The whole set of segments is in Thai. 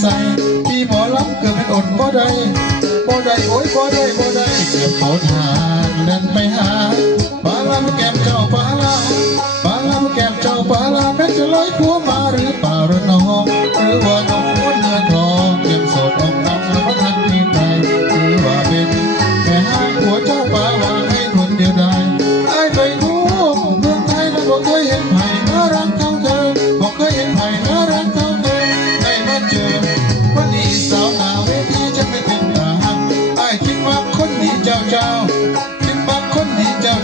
ใส่พี่หมอลำเกือบเป็นอดบ่ได้บ่ได้โอ้ยบ่ได้บ่ได้เกือบเขาทางเดินไปหาปลาลำแก้มเจ้าปลาลำปลาลำแก้มเจ้าปลาลำแม้จะลอยผัวมาหรือเปล่าหรือน้องหรือว่าน้องม้วนเนื้อทองยังโสดองน้องแล้วก็ทันมีใครหรือว่าเป็นแค่หางหัวเจ้าปลาวางให้คนเดียวได้ไอ้ไปรู้เมืองไทยแล้วบอกเคยเห็นไผ่น่ารักเท่าเธอบอกเคยเห็นไผ่น่ารักเท่าเธอได้มาเจอวันนี้สาวหน้าเวทีจะไม่เป็นตาหักไอ้คิดว่าคนนี้เจ้าคิดว่าคนนี้เจ้า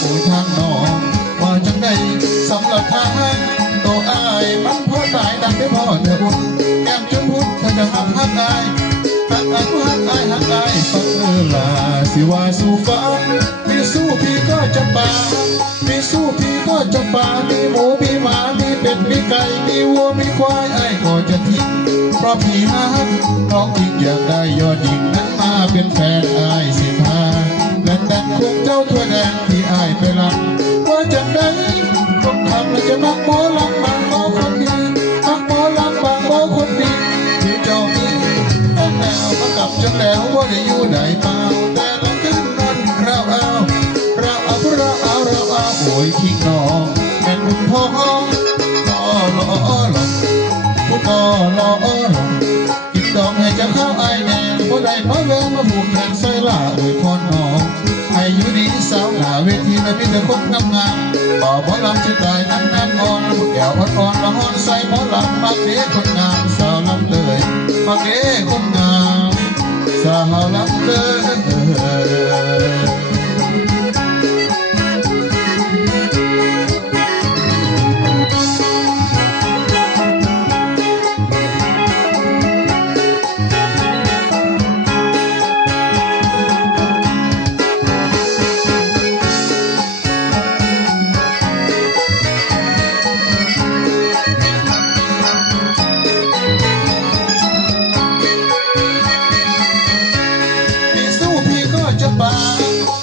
โอ้ยทางน้องว่าจังได้สำหรับทางตัวอายมันพอตายดังไม่พอเธออุ่นแก้มจนพุดเธอจะหักอายหักอายฟังลาสิว่าสู้ฟ้ามีสู้พี่ก็จะป่ามีสู้พี่ก็จะป่ามีหมูมีหมามีเป็ดมีไก่มีวัวมีควายไอ้ก็จะทิ้งเพราะพี่ฮักน้องจริงอยากได้ยอดหญิงนั้นมาเป็นแฟนไอ้สิพาและแต่งควงเจ้าทั่วแดนที่ไอ้ไปรับว่าจะได้คนทำและจะมักหมอลำบางหมอคนดีมักหมอลำบางหมอคนดีที่เจ้ามีต้องแนวมากับจังแล้วว่าได้อยู่ไหนเปล่าแต่ละคืนนั้นเราโอ้ยขี้น้องแม่คุณพ่อต่อรอหลงผู้ต่อรอหลงกินดองให้เจ้าข้าวไอแน่ผู้ใดมาเวลมาผูกแขนใส่ล่าโอ้ยพรน้องให้อยู่ดีสาวหน้าเวทีไม่มีแต่คนงามต่อหมอลำจะตายนั่นอ่อนผู้แก้วอ่อนละหอนใส่หมอลำมักเด็กคนงามสาวลำเลยมักเด็กคนงามสาวลำเลย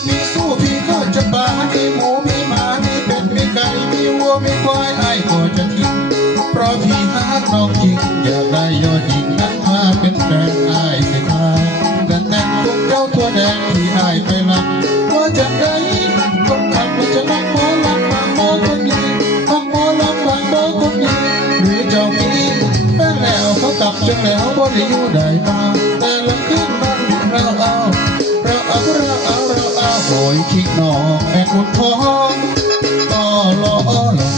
มีสู้พี่ก็จะป่ามีหมูมีหมามีเป็ดมีไก่มีวัวมีควายไอ้ก็จะทิ้งเพราะพี่ฮักน้องจริงอยากได้ยอดหญิงนั้นมาเป็นแฟนไอ้สิทาและแต่งตัวเจ้าตัวแดงที่ไอ้ไปรักว่าจะได้คนขับมันจะรักหมอลำบางหมอคนดีรักหมอลำบางหมอคนดีหรือเจ้ามีแฟนแล้วเขากลับจังแล้วบ่ได้อยู่ได้มาแต่ละคืนนั้นเราโอ้ยคิดน้องแม่คุณพ่อต่อรอหลง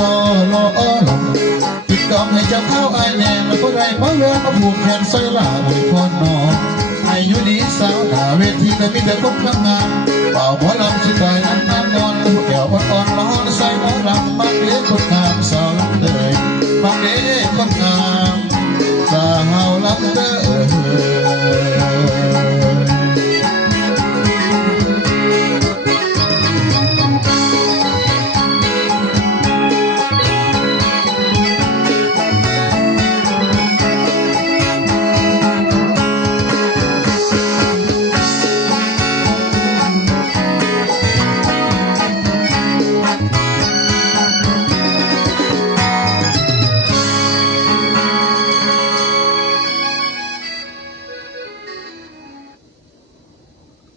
ต่อรอหลงติดดองให้เจ้าข้าวไอแน่แล้วก็ได้มาเรือมาผูกแขนใส่ล่าโอ้ยพ่อน้องอายุดีสาวหน้าเวทีแต่มีแต่คนทำงานเป่าหมอลำชิดใจนั้นนอนผู้แก้วอ่อนละหอนใส่หมอลำมักเลี้ยงคนงามสาวลำเลยมักเลี้ยงคนงามสาวลำเลย